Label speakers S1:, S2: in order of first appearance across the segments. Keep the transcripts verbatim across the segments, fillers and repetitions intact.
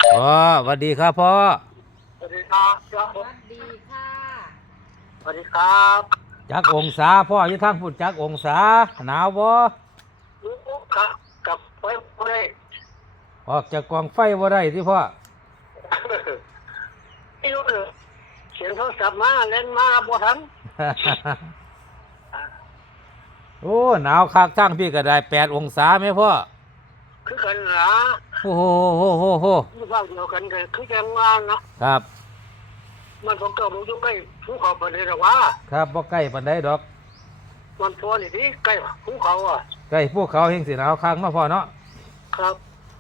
S1: พ่อสวัสดีครับพ่อ
S2: สวัสดีครับครับ
S3: สวัสดีค่ะ
S2: สวัสดีครับ
S1: จักองศาพ่ออยู่ทางพุ่นจักองศาหนาวบ่
S2: รู้ครับกับไว้ไว้
S1: ออกจากกองไฟบ่ได้ที่พ่อ
S2: ไม่รู้เลยเสียงโทรศัพท์มาเล่นมาบ่ทัน
S1: โอ้หนาวคักทั้งพี่ก็ได้แปดองศาไหมพ่อ
S2: คือกันหรอ
S1: โอ้โหโหโหโห
S2: อยู่ภาคเดียวกันกันคือจังว่านะครับมันผมก็รู้อยู่ใกล้ภูเขาปานนี้หรอวะ
S1: ครับบ่ใกล้ปานใดดอก
S2: มันพอนี่ดิใกล้ภูเขาอ่ะ
S1: ใกล้ภูเขาแห่งสิหนาวคักเนาะพ่อเนาะ
S2: ครับ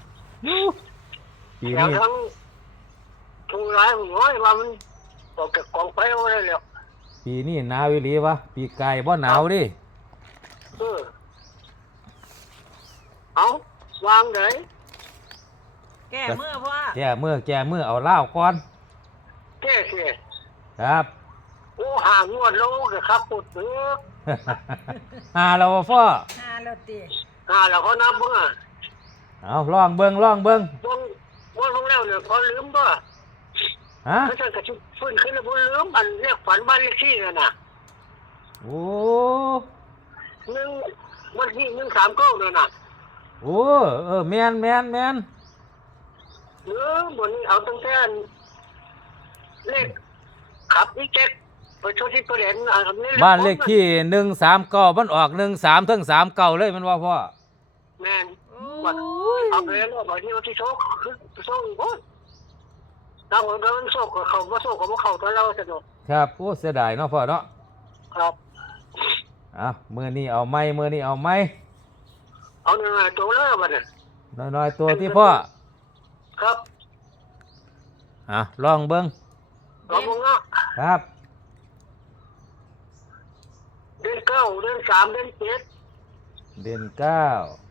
S1: ปี
S2: อย่าง
S1: นี้
S2: ทั้งทุ่งร้ายหัวว่ามันออกจากกองไฟเอาไว้แล้ว
S1: ปีนี้หนาวอีหลีวะปีกายบ่หนาวดิ
S2: เออเอาวางไหน
S3: แก้เมื่อพ่อ
S1: แก้มือแก้มือเอาเหล้าก่อน
S2: แก้สิ
S1: ครับ
S2: โอ้ห่างวดโลกเลยครับปุดเนื้อ
S1: หาเราบ่พ่อ
S3: หาแล้วติ
S2: ห่าแล้วเขานับเมื่อ
S1: เอาลองเบิ่งลองเบิ่ง
S2: บงบงลงแล้วเนี่ยพอลืมป่ะ
S1: ฮะ
S2: เขาจะกระชุบฟื้นขึ้นแล้วพอลืมอันเรียกฝันบ้านเลขที่นั่นน่ะ
S1: โอ้
S2: หนึ่งวันที่หนึ่งสามเก้าเนี่ยน่ะ
S1: โอ้เออแมนแมนแมน
S2: เออบนนี้เอาตั้งแต่เลขขับอีแจ็คไปโชว์ที่ตัวเหรียญอ่านนี้
S1: บ้านเลขที่หนึ่งสามเก้ามันออกหนึ่งสามถึงสามเก้าเลยมันว่าพ่อ
S2: แมนวันเอาไปแล้ววันนี้วันที่โชคคือโชคโอ้ตามคนนั้นโชคกับเขาว่าโชคกับว่าเขาตัวเราสนุก
S1: ครับโอ้เสียดายเนาะพ่อเนาะ
S2: ครับ
S1: อ่ะมือนี้เอาไม้มือนี้เอาไม้
S2: เอาหนึ่งตัวเลิกมัน
S1: น้อยน้อยตัวที่พ่อ
S2: ครับ
S1: อ่ะลองเบิ้ง
S2: ลองเบิ้ง
S1: นะครับ
S2: เดือนเก้าเดือนสามเดือนเจ็ด
S1: เดือนเก้า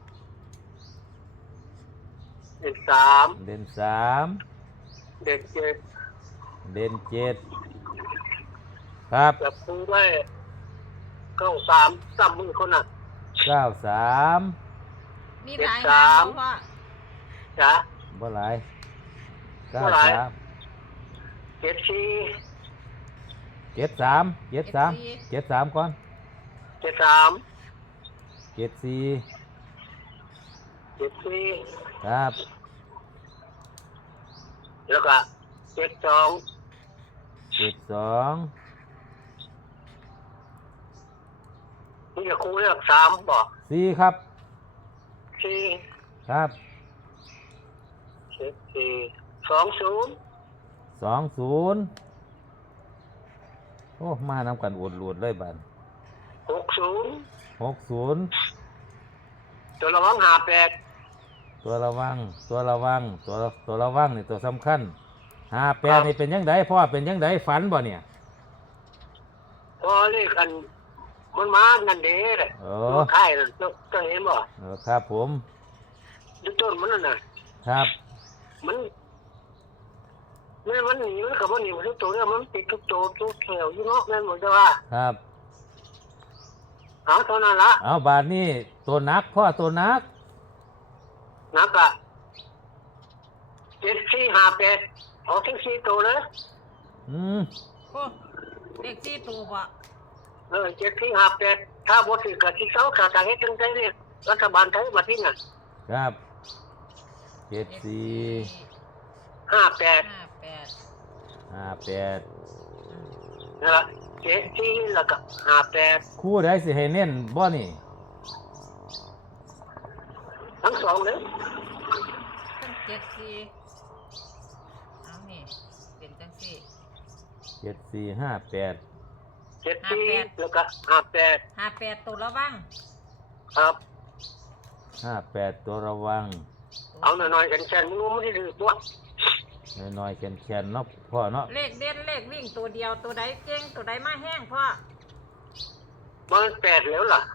S2: เดือนสาม
S1: เดือนสาม
S2: เดือนเจ็ด
S1: เดือนเจ็ดครับ
S2: จับคูได้เก้าสามสามมือคนน่ะ
S1: เก้าสาม
S3: มีหลายหางพ่อ
S2: จ้ะ
S1: บ่หลายเก้าสาม
S2: เจ็ดสี่
S1: เจ็ดสามเจ็ดสามเจ็ดสามก่อน
S2: เจ็ดสาม
S1: เจ็ดสี่
S2: เจ็ดสี่
S1: ครับ
S2: แล้วก็เจ็ดสอง
S1: เจ็ดสอง
S2: นี่จะคูเลือกสามบอก
S1: สี่ครับ
S2: สี่
S1: ครับ
S2: เจ็ดสี่สองศูนย์
S1: สองศูนย์โอ้มานำกันอวดหลุดเลยบัน
S2: หกศูนย์
S1: หกศูนย์
S2: ตัวระวังหาแปด
S1: ตัวระวังตัวระวังตัวตัวระวังนี่ตัวสำคัญหาแปดนี่เป็นยังไงพ่อเป็นยังไงฝันบ่เนี่ย
S2: พอเรียกกันมันมานั่นเด้เลย
S1: เอ
S2: อใช่ต้องเห็นบ่
S1: เออครับผม
S2: ดูต้นมันน่ะ
S1: ครับ
S2: มันแม่มันหนีมันกับมันหนีมันทุกตัวเนี่ยมันติดทุกตัวทุกแถวอยู่เนาะแม่หมดจะว่า
S1: ครับ
S2: เอาเท่านั้นละ
S1: เอาบาทนี่ตัวนักพ่อตัวนัก
S2: นักอะเจ็ดสี่ห้าแปดเอาทั้งสี่ตัวเลย
S1: อืม
S3: โอ้เลขสี่ตัวบ่
S2: เออเจ็ดสี่ห้าแปดถ้าบทสิกับที่เขาขาดการให้ตั้งใจเรียกรัฐบาลไทยมาที่น่ะ
S1: ครับเจ็ดสี่
S2: ห้าแปด
S3: ห้าแปด
S1: ห้าแปด
S2: นะเจ็ดสี่แล้วก็ห้าแปด
S1: คู่ได้สิให้เน้นบ่นี่
S2: ทั้งสองเลย
S3: ทั้งเจ็ดสี่เอานี่เป็นจังสี่
S1: เจ็ดสี่ห้าแปด
S2: เจ็ดสี่แล้วก็ห้าแปด
S3: ห้าแปดตัวระวัง
S2: ครับ
S1: ห้าแปดตัวระวัง
S2: เอาหน่อยๆกันแค่นู้นไม่ได้ถือตัว
S1: น้อยๆแขนๆเนาะพ่อเนาะ
S3: เลขเด่นเลขวิ่งตัวเดียวตัวใดเก่งตัวใดมาแห้งพ่อ
S2: มันแปดแล้วล่ะ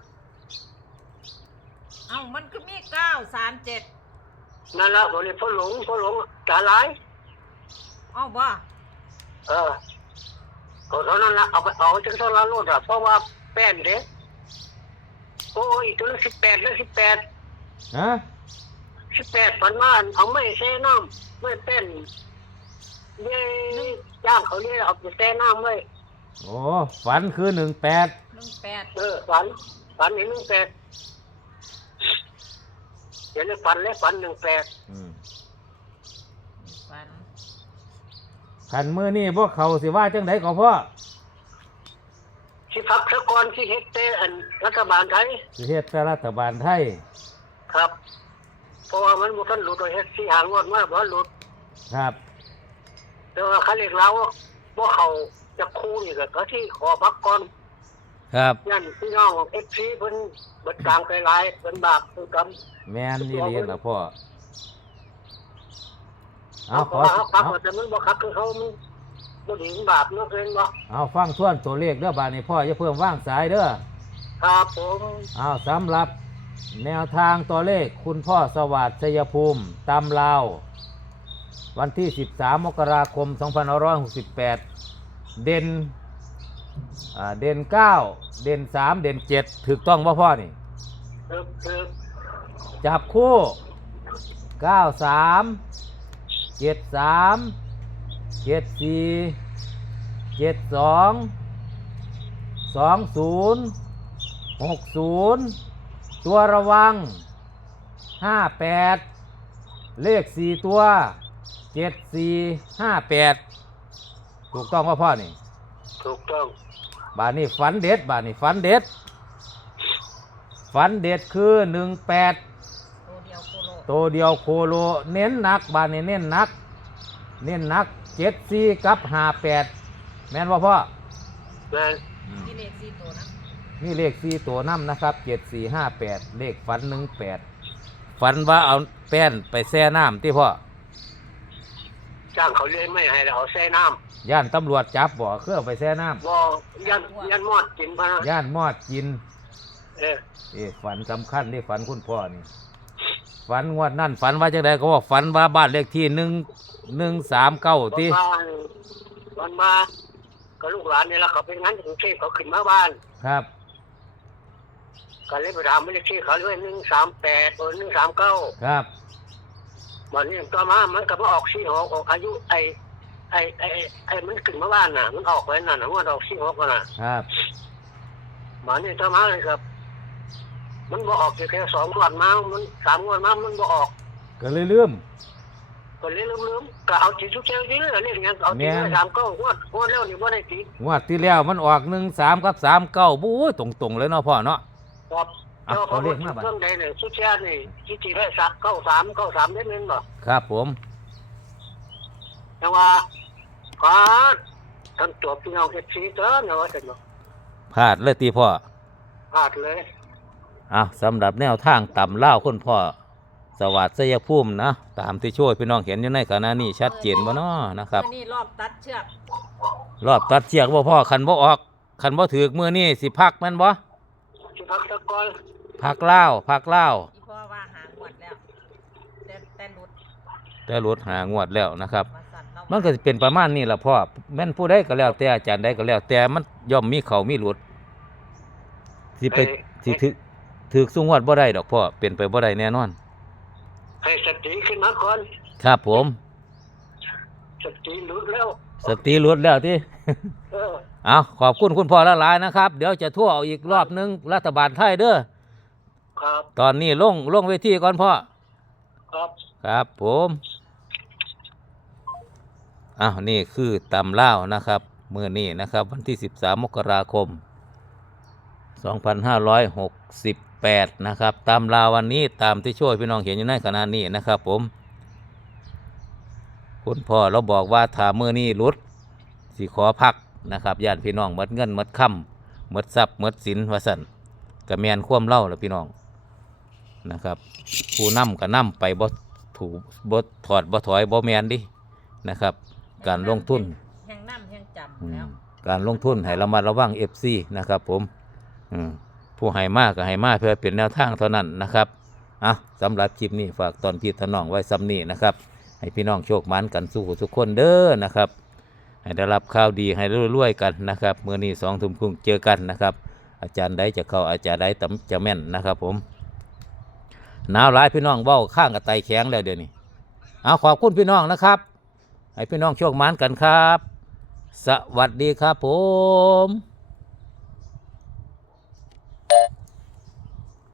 S3: เอ้ามันก็มีเก้าสามเจ็ด
S2: นั่นละบริพ่อหลงพ่อหลงตาลาย
S3: เอ้าบ่
S2: เออเอาเท่านั้นละเอาไปเอาจนเท่านั้นโลดอ่ะเพราะว่าแป้นเด็กโอ้ยตัวละสิบแปดแล้วสิบแปด
S1: ฮะ
S2: สิบแปดฝันว่าเอาไม่แช่น้ำไม่เป็นเย่ย่างเขาเรียกเอาไปแช่น้ำไว้
S1: โอ้ฝันคือหนึ่งแปด
S3: หนึ่งแปด
S2: เออฝันฝันเห็นหนึ่งแปดเดี๋ยวนี้ฝันแล้วฝันหนึ่งแปด
S1: อืม
S3: ฝัน
S1: ขันมือนี่พวกเขาสิว่าจังไดก็พ่อ
S2: ที่พักสะกอนที่เฮ็ดแต่อันรัฐบาลไทย
S1: สิเฮ็ดแต่รัฐบาลไทย
S2: ครับ เพราะว่ามันบุทันหลุดโดยเฮ็ดที่หางวดมากเพราะหลุด
S1: ครับ
S2: แต่ว่าเขาเรียกเราว่าเขาจะคู่นี่ก็ที่ขอพักก่อน
S1: ครับ
S2: ยันพี่น้องเอฟซีเพิ่นเบิดกลางไกลายเพิ่นบาปเพิ่นกรรม
S1: แม่นนี่เรียนล่ะพ่อเอา
S2: เพ
S1: ข
S2: ราะ
S1: อ
S2: ว่าเขาพัก
S1: เอา
S2: แต่มันบ่คักคือเขามันบ่ดีมันบาปเนาะเพิ่นบ่
S1: เอาฟังทวนตัวเลขเด้อบาดนี้พ่ออย่าเพิ่มว่างสายเด้อ
S2: ครับผม
S1: เอาสำหรับแนวทางตัวเลขคุณพ่อสวัสดิ์ชัยภูมิตำลาววันที่สิบสามมกราคมสองพันห้าร้อยหกสิบแปดเด่นอ่าเด่นเก้าเด่นสามเด่นเจ็ดถูกต้องป่ะพ่อนี่
S2: คือคือ
S1: จับคู่เก้าสามเจ็ดสามเจ็ดสี่เจ็ดสองสองศูนย์หกศูนย์ตัวระวังห้าแปดเลขสี่ตัวเจ็ดสี่ห้าแปดถูกต้องป่ะพ่อนี่
S2: ถูกต้อง
S1: บาทนี้ฝันเด็ดบาทนี้ฝันเด็ดฝันเด็ดคือหนึ่งแปด
S3: ตัวเดียวโคโล
S1: ตัวเดียวโคโลเน้นหนักบานนี้เน้นหนัก เน้นหนักเจ็ดสี่กับห้าแปดแม่นว่าพ่อ
S2: แม่น
S1: อืม
S3: ที่เลขสี่ตัวนะ
S1: นี่เลขสี่ตัวน้ำนะครับเจ็ดสี่ห้าแปดเลขฝันหนึ่งแปดฝันว่าเอาแป้นไปแช่น้ำที่พ่อ
S2: จ้างเขาเลยไม่ให้เราเอาแช่น้ำ
S1: ย่านตำรวจจับบ่เครื่องไปแช่น้
S2: บ่ยันยันมอดกินพะนะ
S1: ำย่านมอดกิน
S2: เออ
S1: เอ๊ะฝันสำคัญที่ฝันคุณพ่อนี่ฝันงวดนั่นฝันว่าจังไดก็บอกฝันว่าบ้านเลขที่หนึ่งหนึ่งสามเก้า
S2: วัน
S1: ที่
S2: มาวันมาก็ลูกหลานนี่ละเขาเป็นงั้นถึงเทพเขาขึ้นมาบ้าน
S1: ครับ
S2: ก็เลยไปถามไม่ได้ที่เขาเลยหนึ่งสามแปดตัวหนึ่งสามเก้า
S1: ครับ
S2: วันนี้ต่อมามันก็มาออกสี่หกออกอายุไอไอไอไอมันขึ้นมาบ้านน่ะ มันออกไปนั่นน่ะมันออกสี่หกน่ะ
S1: ครับ
S2: วันนี้ต่อมาเลยครับ มันบ่ออกแค่สองงวดมามันสามงวดมามันบ่ออก
S1: ก็เลยลืม
S2: ก็เลยลืมๆก็เอาจีทุกเช้าจีเลยเรื่องอย่างเอาจีเลยสามเก้างวดงวดแล้วนี่บ่ได้จี
S1: งวดที่แล้วมันออกหนึ่งสามกับสามเก้าบู๊ตรงๆเลยเนาะพ่อเนาะ
S2: ครับ
S1: อ่ะ
S2: เจ้า
S1: เอา
S2: เขา
S1: เล
S2: เรี
S1: ข
S2: ยก
S1: มาบัด
S2: เครื่องใดเนี่ยทุกเช้านี่ที่จีได้สักเก้าสามเก้าสามเล่นนึงบ่
S1: ครับผม
S2: แต่ว่าก็ทำตัวพี่น้องเอฟซีเจ้าเนี่ยว่าจะเนาะ
S1: พลาดเลยตีพ่อ
S2: พลาดเลย
S1: อ่ะสำหรับแนวทางต่ำเล่าวคุณพ่อสวัสดิ์ชัยภูมินะตามที่ช่วยพี่น้องเห็นอยู่ในขณะนี้ชัดเจนบ่เนาะนะครับ
S3: มื้อนี่รอบตัดเชือก
S1: รอบตัดเชือกบ่พ่อคันบ่ออกคันบ่ถือกมือนี่สิพักแม่นบ่
S2: ที่พักตะกอน
S1: พักเล่าวพักเล่าว
S3: อีพ่อว่าหางวดแล้วแต่แต่หลุด
S1: แต่หลุดหางวดแล้วนะครับ
S3: มาสั่นเรา
S1: มันก็สิเป็นประมาณนี้ล่ะพ่อแม่นผู้ใดก็แล้วแต่อาจารย์ใดก็แล้ว แต่มันย่อมมีเขามีหลุดสิไปสิถึกถึกสูงวดบ่ได้ดอกพ่อเป็นไปบ่ได้แน่นอน
S2: ให้สติขึ้นมาก่อน
S1: ครับผม
S2: สติหลุดแล้ว
S1: สติหลุดแล้วที่
S2: เออ
S1: เอาขอบคุณคุณพ่อละหลายนะครับ เดี๋ยวจะทั่วเอาอีกรอบนึงรัฐบาลไทยเด้อ
S2: ครับ
S1: ตอนนี้ลงลงเวทีก่อนพ่อ
S2: ครับ
S1: ครับผมอ้าวนี่คือตำเล่าวนะครับมื้อนี้นะครับวันที่สิบสามมกราคมสองพันห้าร้อยหกสิบแปดนะครับตำลาววันนี้ตามที่ช่วยพี่น้องเห็นอยู่ในขณะนี้นะครับผมคุณพ่อเราบอกว่าถ้ามื้อนี้หลุดสิขอพักนะครับญาติพี่น้องหมดเงินหมดค่ำหมดทรัพย์หมดสินว่าซั่นก็แม่นความเล่าล่ะพี่น้องนะครับผู้นำก็นำไปบ่ถูกบ่ถอดบ่ถอยบ่แม่นดินะครับ การลงทุน
S3: แห่งน้ำแห่งจ
S1: อื
S3: ำ
S1: ม
S3: แล้ว
S1: การลงทุนให้ระมัดระวัง เอฟ ซี นะครับผมอืมผู้ให้มากก็ให้มากเพื่อเป็นแนวทางเท่านั้นนะครับอ่ะสำหรับคลิปนี้ฝากตอนพี่ถนองไว้ซ้ำนี้นะครับ ให้พี่น้องโชคมันกันสู้ทุกคนเด้อนะครับ ให้ได้รับข่าวดีให้รวยๆกันนะครับมื้อนี้สองทุ่มครึ่งเจอกันนะครับ อาจารย์ใดจะเข้าอาจารย์ใดจะแม่นนะครับผมหนาวหลายพี่น้องเว้าข้างกับไตแข็งแล้วเดี๋ยวนี้เอาขอบคุณพี่น้องนะครับให้พี่น้องโชคหมานกันครับ สวัสดีครับผม